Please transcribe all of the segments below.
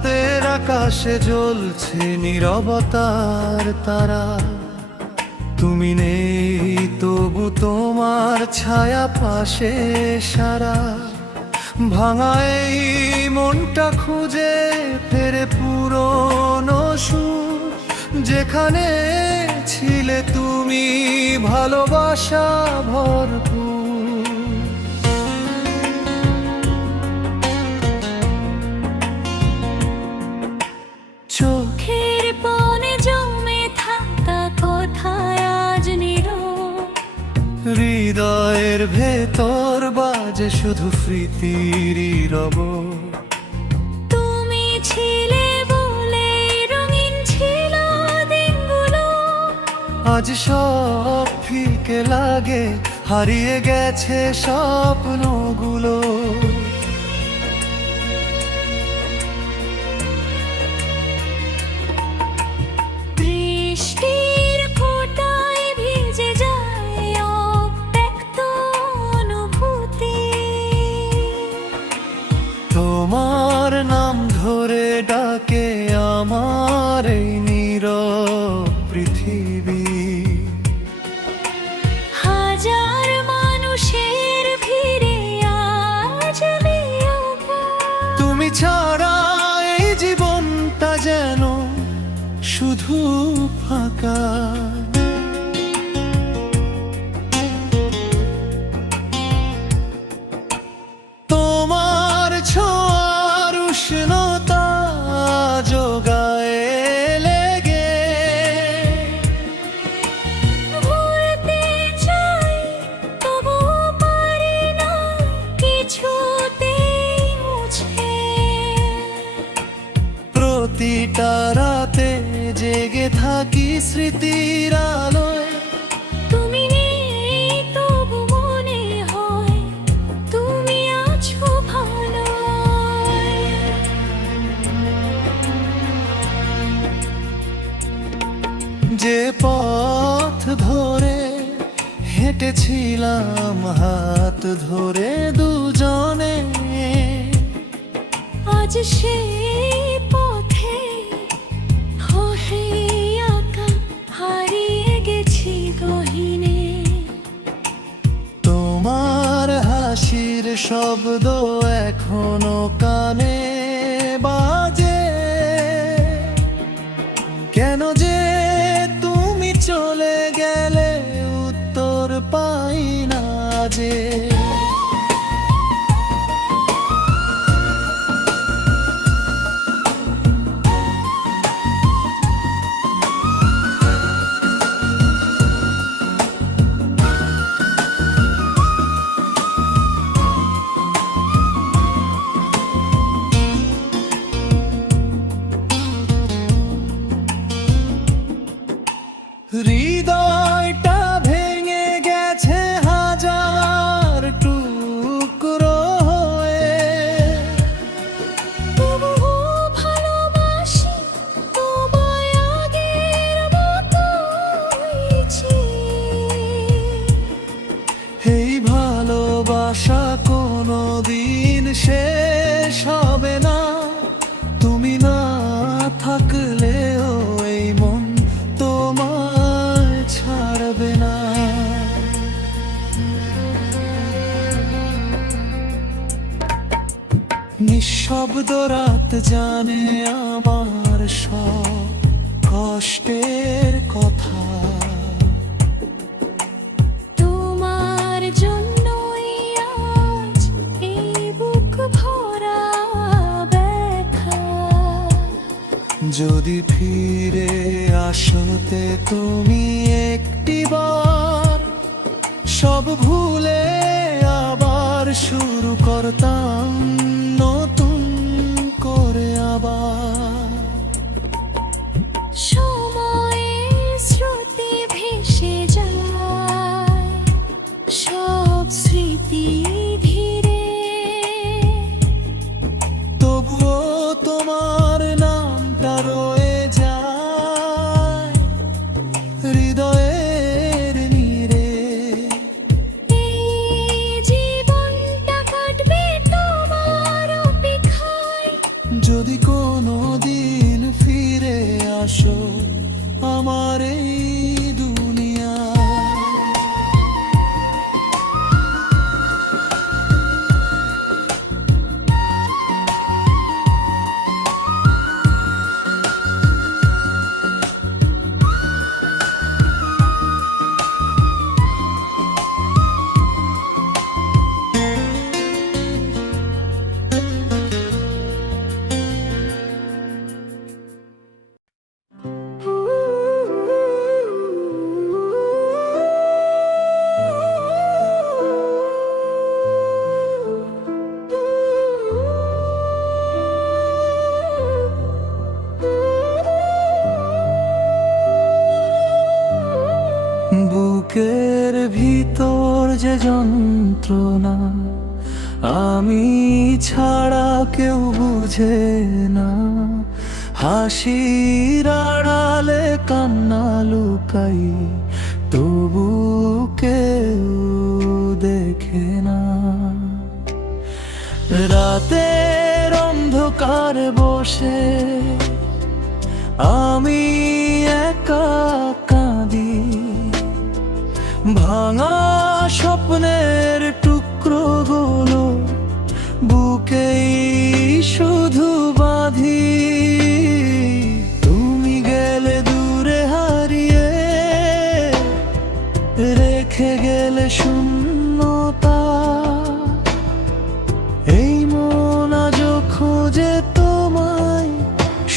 রাতের আকাশে জ্বলছে নীরবতার তারা, তুমি নেই তবু তোমার ছায়া পাশে সারা। ভাঙা এই মনটা খুঁজে ফেরে পুরনো সুর, যেখানে ছিলে তুমি ভালোবাসা ভরপুর। চোখের কোণে জমে থাকা কোথায় আজ নীরব, হৃদয়ের ভেতর বাজে শুধু স্মৃতির রব। তুমি ছিলে বলে রঙিন ছিল দিনগুলো, আজ সব ফিকে লাগে, হারিয়ে গেছে স্বপ্নগুলো। বৃষ্টির ফোঁটায় ভিজে যায় অব্যক্ত অনুভূতি, তোমার নাম ধরে ডাকে আমার এই নীরব পৃথিবী। হাজার মানুষের ভিড়ে আজ বিয়োগ, তুমি ছাড়া এই জীবনটা যেন শুধু ফাঁকা। তোমার ছোঁয়ার উষ্ণতা জোগায়ে লেগে, ভুলতে চাই তবুও পারি না কিছুতেই মুছে। প্রতিটা রাতে জেগে থাকি স্মৃতির আলোয়। তুমি নেই তবু মনে হয় তুমি আছো ভালো। যে পথ ধরে হেঁটেছিলাম হাত ধরে দুজনে, আজ সেই পথে হয়ে আঁকা হারিয়ে গেছি গহীনে। তোমার হাসির শব্দ এখনো কানে বাজে, কেন যে তুমি চলে গেলে উত্তর পাই না যে। হৃদয়টা ভেঙে গেছে হাজার টুকরো হয়ে, তবুও ভালোবাসি তোমায় আগের মতোই এই ভালোবাসা কোনোদিন শেষ হবে না। তুমি না থাকলেও এই মন তোমায় ছাড়বে না। নিঃশব্দ রাত জানে আমার সব কষ্টের কথা। তোমার জন্যই আজ এই বুক ভরা ব্যথা। যদি ফিরে আসতে তুমি একটিবার, সব ভুলে আবার শুরু করতাম নতুন করে আবার। সময়ের স্রোতে ভেসে যায় সব স্মৃতি ধীরে, তবুও তোমার নামটা রয়ে যায় হৃদয়ের নীড়ে। এই জীবনটা কাটবে তোমার অপেক্ষায়, যদি কোনো আসো আমার এই দুনিয়া। বুকের ভিতর যে যন্ত্রণা আমি ছাড়া কেউ বুঝে না, হাসির আড়ালে কান্না লুকাই তবু কেউ দেখে না। রাতের অন্ধকারে বসে আমি একা কাঁদি, ভাঙা স্বপ্নের টুকরোগুলো বুকেই শুধু বাঁধি। তুমি গেলে দূরে হারিয়ে, রেখে গেলে শূন্যতা। এই মন আজ খোঁজে তোমায়,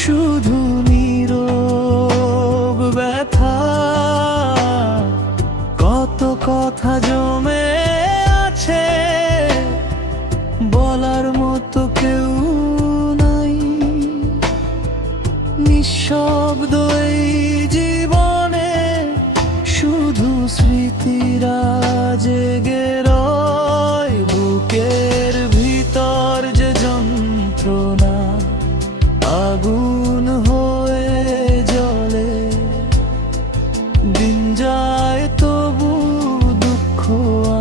শুধু নীরব ব্যথা। কত কথা জমে আছে, বলার মতো কেউ নাই। নিঃশব্দ এই জীবনে শুধু স্মৃতিরা জেগে রয়। বুকের ভিতর যে যন্ত্রণা আগুন হয়ে জ্বলে, দিন যায় তবু দুঃখ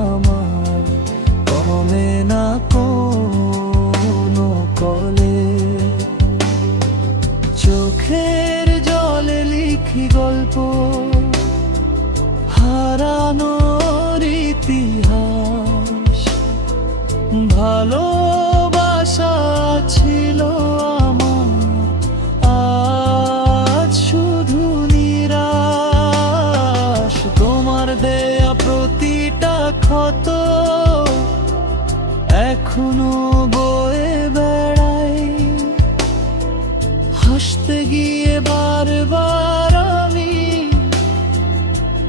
আমার কমে না কোনো কলে। চোখের জলে লিখি গল্প হারানোর ইতিহাস। ভালোবাসা ছিল আমার, আজ শুধু নিরাশ। তোমার দেয়া প্রতিটা ক্ষত এখনো বয়ে বেড়াই, হাসতে গিয়ে বারবার আমি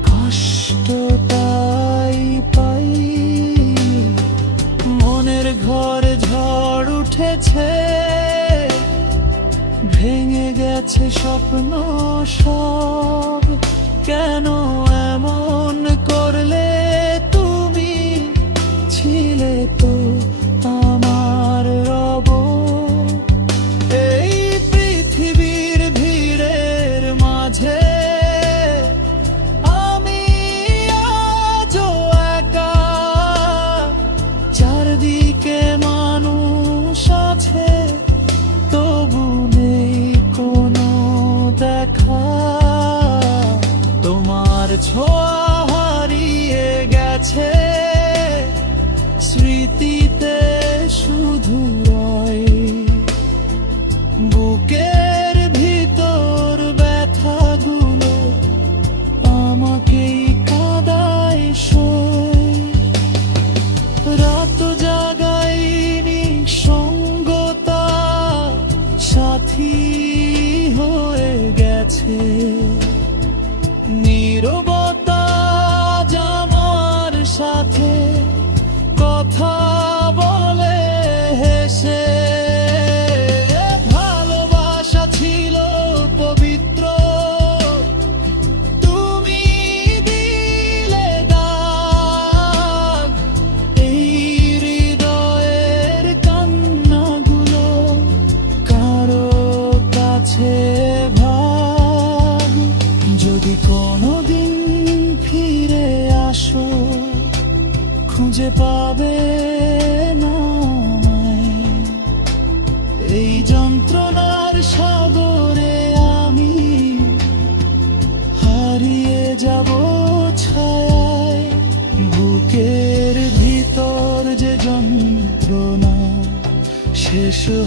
কষ্টটাই পাই। মনের ঘরে ঝড় উঠেছে, ভেঙে গেছে স্বপ্ন সব। কেন এমন করলে তুমি, ছিলে তো আমার রব। এই পৃথিবীর ভিড়ের মাঝে আমি আজও একা। চারদিকে মানুষ আছে, তবু নেই কোনো দেখা। তোমার ছোঁয়া হারিয়ে গেছে, স্মৃতিতে শুধু রয়। বুকের ভিতর ব্যথাগুলো আমাকেই কাঁদায় সই। রাত জাগাইনি সঙ্গতা, সাথী হয়ে গেছে। নীরবতা আমার সাথে কথা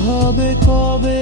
হবে কবে